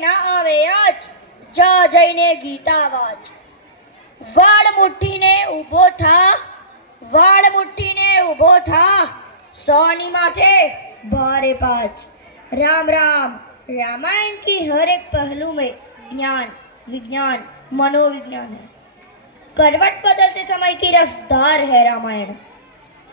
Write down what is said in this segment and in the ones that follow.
ના આવે આજ જા જઈને ગીતા વાંચ વાળ મુઠ્ઠીને ઊભો થા વાળ મુઠ્ઠીને ઊભો થા સોની માથે भारे पाँच राम राम रामायण की हर एक पहलू में ज्ञान विज्ञान मनोविज्ञान है करवट बदलते समय की रफ्तार है रामायण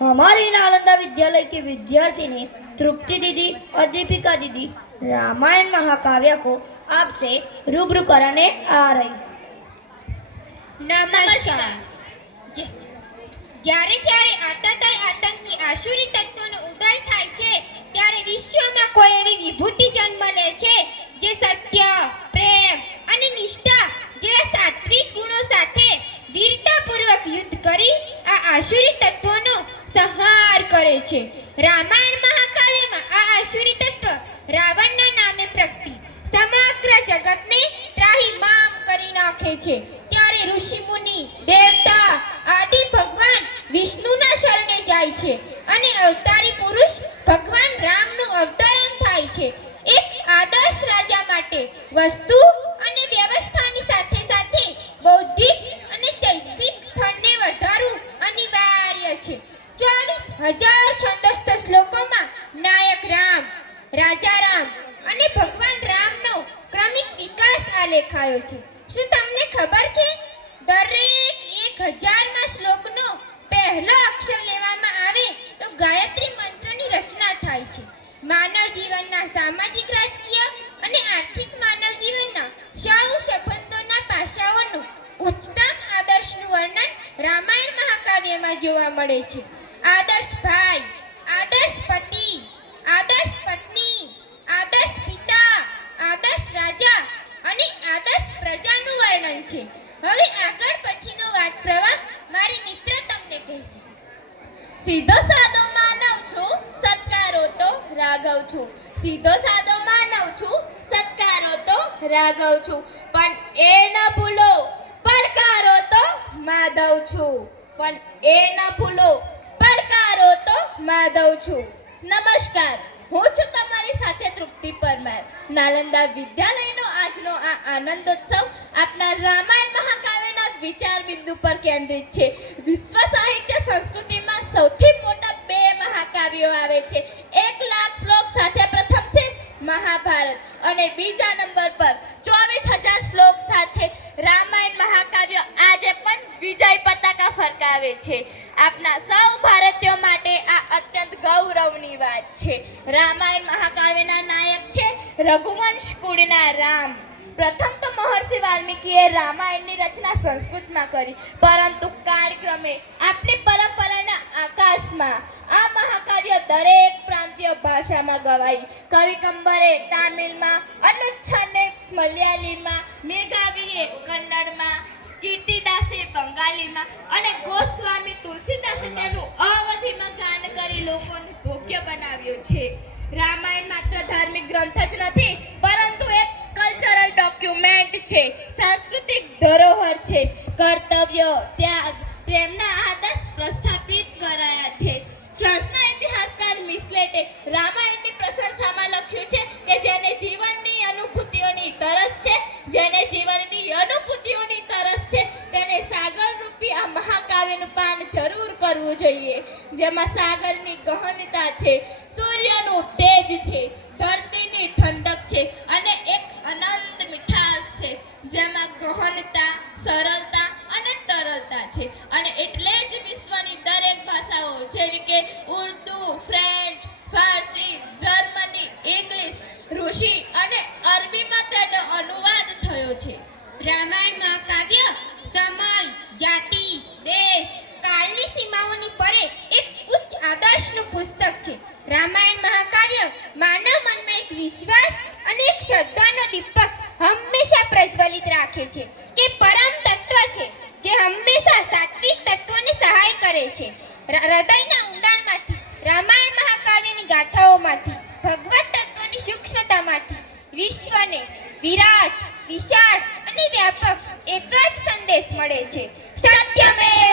हमारे नालंदा विद्यालय की विद्यार्थिनी तृप्ति दीदी और दीपिका दीदी रामायण महाकाव्य को आपसे रूबरू कराने आ रही નમસ્કાર જ- જ્યારે જ્યારે આતતાઈ આતંકી આસુરી તત્વોનો ઉદય થાય છે ત્યારે વિશ્વમાં કોઈ એવી વિભૂતિ જન્મ લે છે જે સત્ય પ્રેમ અને નિષ્ઠા જેવા સાત્વિક ગુણો સાથે વીરતાપૂર્વક યુદ્ધ કરી આ આસુરી તત્વોનો સંહાર કરે છે રામાયણ મહાકાવ્યમાં આ આસુરી તત્વ રાવણના નામે પ્રગટી સમગ્ર જગતને ત્રાહિમામ કરી નાખે છે. ત્યારે ઋષિ મુનિ, દેવતા, આદિ ભગવાન વિષ્ણુના શરણે જાય છે અને અવતારી પુરુષ ભગવાન રામનું અવતરણ થાય છે. એક આદર્શ રાજા માટે વસ્તુ અને વ્યવસ્થાની સાથે સાથે બૌદ્ધિક અને ચૈતિક સ્થળને વધારવું અનિવાર્ય છે. ચોવીસ હજાર છંદસ્થ શ્લોકોમાં નાયક રામ રાજા રામ અને ભગવાન રામનો ક્રમિક વિકાસ છે. શું તમને ખબર છે? દરેક એક હજારમાં શ્લોકનો પહેલો અક્ષર લેવામાં આવે તો ગાયત્રી મંત્રની રચના થાય છે. માનવ જીવનના સામાજિક, રાજકીય અને આર્થિક માનવ જીવનના સૌ સંબંધોના પાસાઓનું ઉચ્ચતમ આદર્શનું વર્ણન રામાયણ મહાકાવ્યમાં જોવા મળે છે. આદર્શ ભાઈ છે. હવે આગળ પછીનો વાત પ્રવાહ મારી મિત્ર તમને કહેશે. સીધો સાદો માનવ છું, સત્કારો તો રાઘવ છું. સીધો સાદો માનવ છું, સત્કારો તો રાઘવ છું. પણ એ ન ભૂલો, પડકારો તો માધવ છું. પણ એ ન ભૂલો, પડકારો તો માધવ છું. નમસ્કાર, હું છું તમારી સાથે તૃપ્તિ પરમાર. નાલંદા વિદ્યાલયનો આજનો આ આનંદોત્સવ આપના રામાયણ મહાકાવ્યના વિચાર બિંદુ પર કેન્દ્રિત છે. વિશ્વ સાહિત્ય સંસ્કૃતિમાં સૌથી મોટા બે મહાકાવ્યો આવે છે. એક લાખ શ્લોક સાથે પ્રથમ છે મહાભારત અને બીજા નંબર પર ચોવીસ હજાર શ્લોક સાથે રામાયણ મહાકાવ્ય આજે પણ વિજય પતાકા ફરકાવે છે. આપના સૌ ભારતીયો માટે આ અત્યંત ગૌરવની વાત છે. રામાયણ મહાકાવ્યના નાયક રઘુવંશ કુળના રામ. પ્રથમ તો મહર્ષિ વાલ્મીકીએ રામાયણની રચના સંસ્કૃતમાં કરી, પરંતુ કાળક્રમે આપણી પરંપરાના આકાશમાં આ મહાકાવ્ય દરેક પ્રાંતીય ભાષામાં ગવાઈ. કવિ કંબરે તામિલમાં, અનુચ્છને મલયાલીમાં, મેઘાવીએ કન્નડમાં, કીર્તિદાસે બંગાળીમાં અને ગોસ્વામી તુલસીદાસે તેનું પાન જરૂર કરવું જોઈએ. જેમાં સાગરની ગહનતા છે શ્રદ્ધાનો દીપક હંમેશા પ્રજ્વલિત રાખે છે કે પરમ તત્વ છે, જે હંમેશા સાત્વિક તત્વોને સહાય કરે છે. હૃદયના ઊંડાણમાંથી, રામાયણ મહાકાવ્યની ગાથાઓમાંથી, ભગવત તત્વની સૂક્ષ્મતામાંથી, વિશ્વને વિરાટ, વિશાળ અને વ્યાપક એક જ સંદેશ મળે છે. સત્યમેવ!